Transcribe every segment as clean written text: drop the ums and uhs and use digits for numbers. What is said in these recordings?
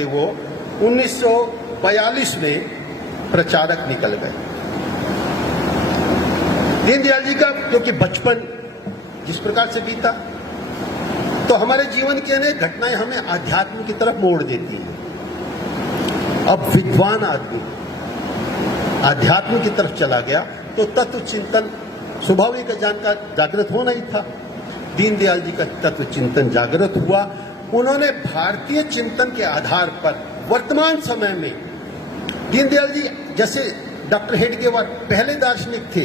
करते वो 1942 में प्रचारक निकल गए। दीनदयाल जी का क्योंकि बचपन जिस प्रकार से बीता, तो हमारे जीवन की अनेक घटनाएं हमें आध्यात्म की तरफ मोड़ देती हैं। अब विद्वान आदमी आध्यात्म की तरफ चला गया तो तत्व चिंतन स्वाभाविक जानकार जागृत होना ही था। दीनदयाल जी का तत्व चिंतन जागृत हुआ। उन्होंने भारतीय चिंतन के आधार पर वर्तमान समय में दीनदयाल जी जैसे डॉक्टर हेडगेवार पहले दार्शनिक थे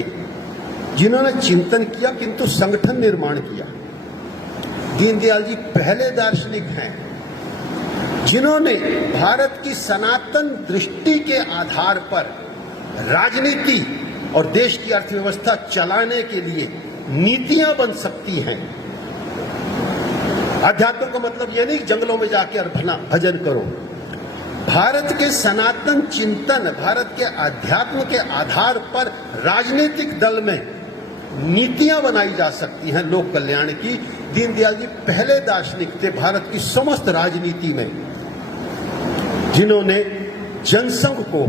जिन्होंने चिंतन किया किंतु संगठन निर्माण किया। दीनदयाल जी पहले दार्शनिक हैं जिन्होंने भारत की सनातन दृष्टि के आधार पर राजनीति और देश की अर्थव्यवस्था चलाने के लिए नीतियां बन सकती हैं। अध्यात्म का मतलब यह नहीं जंगलों में जाके और भजन करो। भारत के सनातन चिंतन, भारत के अध्यात्म के आधार पर राजनीतिक दल में नीतियां बनाई जा सकती हैं लोक कल्याण की। दीनदयाल जी पहले दार्शनिक थे भारत की समस्त राजनीति में जिन्होंने जनसंघ को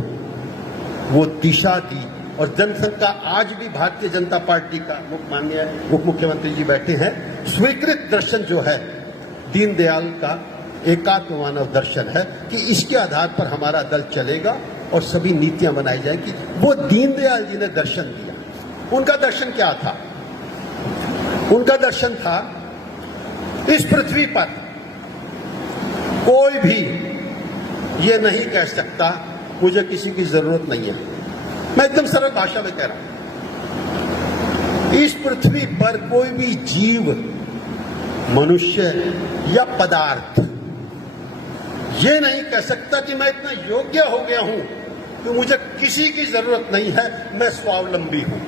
वो दिशा दी। और जनसंघ का आज भी भारतीय जनता पार्टी का माननीय उप मुख्यमंत्री जी बैठे हैं, स्वीकृत दर्शन जो है दीनदयाल का एकात्म मानव दर्शन है कि इसके आधार पर हमारा दल चलेगा और सभी नीतियां बनाई जाएगी। वो दीनदयाल जी ने दर्शन दिया। उनका दर्शन क्या था? उनका दर्शन था इस पृथ्वी पर कोई भी ये नहीं कह सकता मुझे किसी की जरूरत नहीं है। मैं एकदम सरल भाषा में कह रहा हूं, इस पृथ्वी पर कोई भी जीव, मनुष्य या पदार्थ ये नहीं कह सकता कि मैं इतना योग्य हो गया हूं कि मुझे किसी की जरूरत नहीं है, मैं स्वावलंबी हूं।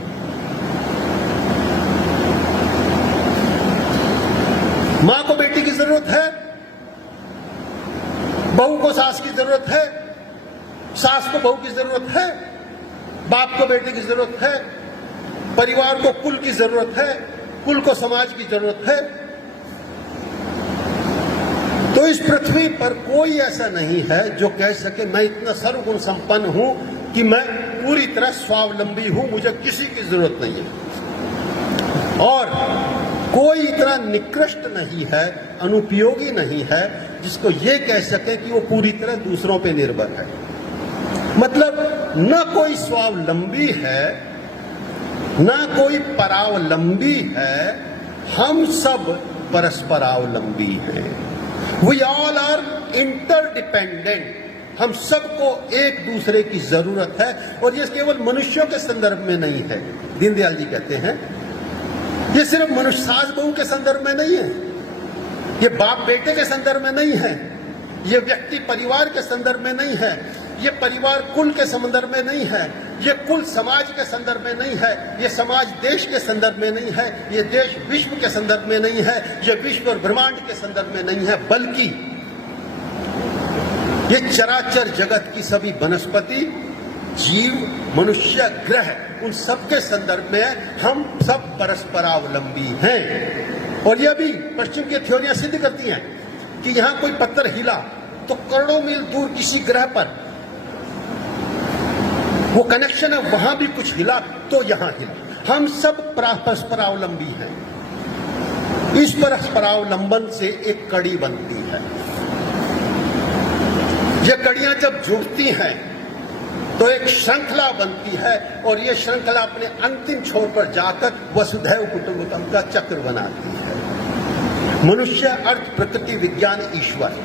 मां को बेटी की जरूरत है, बहू को सास की जरूरत है, सास को बहू की जरूरत है, बाप को बेटे की जरूरत है, परिवार को कुल की जरूरत है, कुल को समाज की जरूरत है। तो इस पृथ्वी पर कोई ऐसा नहीं है जो कह सके मैं इतना सर्वगुण संपन्न हूं कि मैं पूरी तरह स्वावलंबी हूं, मुझे किसी की जरूरत नहीं है। और कोई इतना निकृष्ट नहीं है, अनुपयोगी नहीं है जिसको ये कह सके कि वो पूरी तरह दूसरों पे निर्भर है। मतलब न कोई स्वावलंबी है, न कोई परावलंबी है, हम सब परस्परावलंबी हैं। We all are interdependent. हम सबको एक दूसरे की जरूरत है और ये केवल मनुष्यों के संदर्भ में नहीं है। दीनदयाल जी कहते हैं ये सिर्फ मनुष्य सास बहू के संदर्भ में नहीं है, ये बाप बेटे के संदर्भ में नहीं है, ये व्यक्ति परिवार के संदर्भ में नहीं है, ये परिवार कुल के संदर्भ में नहीं है, ये कुल समाज के संदर्भ में नहीं है, ये समाज देश के संदर्भ में नहीं है, ये देश विश्व के संदर्भ में नहीं है, ये विश्व और ब्रह्मांड के संदर्भ में नहीं है, बल्कि ये चराचर जगत की सभी वनस्पति, जीव, मनुष्य, ग्रह, उन सबके संदर्भ में हम सब परस्परावलंबी हैं। और यह भी पश्चिम की थ्योरियां सिद्ध करती हैं कि यहां कोई पत्थर हिला तो करोड़ों मील दूर किसी ग्रह पर वो कनेक्शन है, वहां भी कुछ हिला तो यहां हिला। हम सब परस्परावलंबी हैं। इस परस्परावलंबन से एक कड़ी बनती है। ये कड़ियां जब जुड़ती हैं तो एक श्रृंखला बनती है और ये श्रृंखला अपने अंतिम छोर पर जाकर वसुधैव कुटुंबकम का चक्र बनाती है। मनुष्य, अर्थ, प्रकृति, विज्ञान, ईश्वर,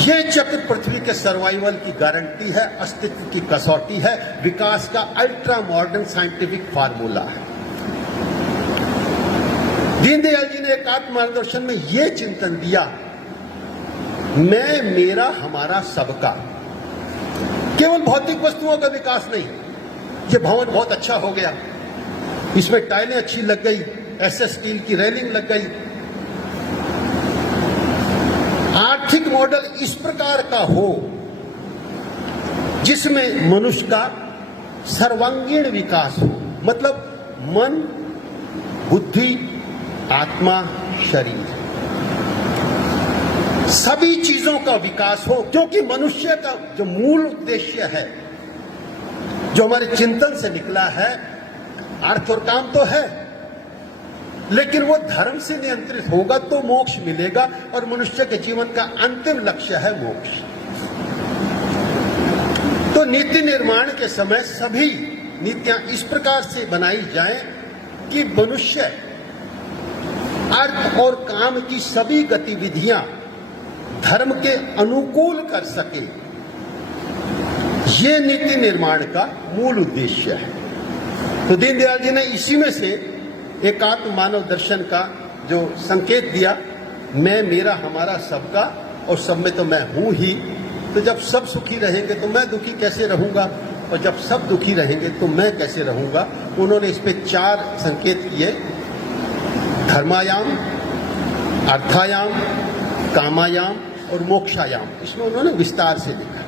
ये चक्र पृथ्वी के सर्वाइवल की गारंटी है, अस्तित्व की कसौटी है, विकास का अल्ट्रा मॉडर्न साइंटिफिक फार्मूला है। दीनदयाल जी ने एकात्म मार्गदर्शन में यह चिंतन दिया, मैं, मेरा, हमारा, सबका। केवल भौतिक वस्तुओं का विकास नहीं। ये भवन बहुत अच्छा हो गया, इसमें टाइलें अच्छी लग गई, एसएस स्टील की रेलिंग लग गई। आर्थिक मॉडल इस प्रकार का हो जिसमें मनुष्य का सर्वांगीण विकास हो, मतलब मन, बुद्धि, आत्मा, शरीर, सभी चीजों का विकास हो, क्योंकि मनुष्य का जो मूल उद्देश्य है, जो हमारे चिंतन से निकला है, अर्थ और काम तो है, लेकिन वो धर्म से नियंत्रित होगा तो मोक्ष मिलेगा, और मनुष्य के जीवन का अंतिम लक्ष्य है मोक्ष। तो नीति निर्माण के समय सभी नीतियां इस प्रकार से बनाई जाएं कि मनुष्य अर्थ और काम की सभी गतिविधियां धर्म के अनुकूल कर सके। ये नीति निर्माण का मूल उद्देश्य है। तो दीनदयाल जी ने इसी में से एकात्म मानव दर्शन का जो संकेत दिया, मैं, मेरा, हमारा, सबका, और सब में तो मैं हूं ही। तो जब सब सुखी रहेंगे तो मैं दुखी कैसे रहूंगा, और जब सब दुखी रहेंगे तो मैं कैसे रहूंगा। उन्होंने इस पे 4 संकेत किए: धर्मायाम, अर्थायाम, कामायाम और मोक्षायाम। इसमें उन्होंने विस्तार से लिखा।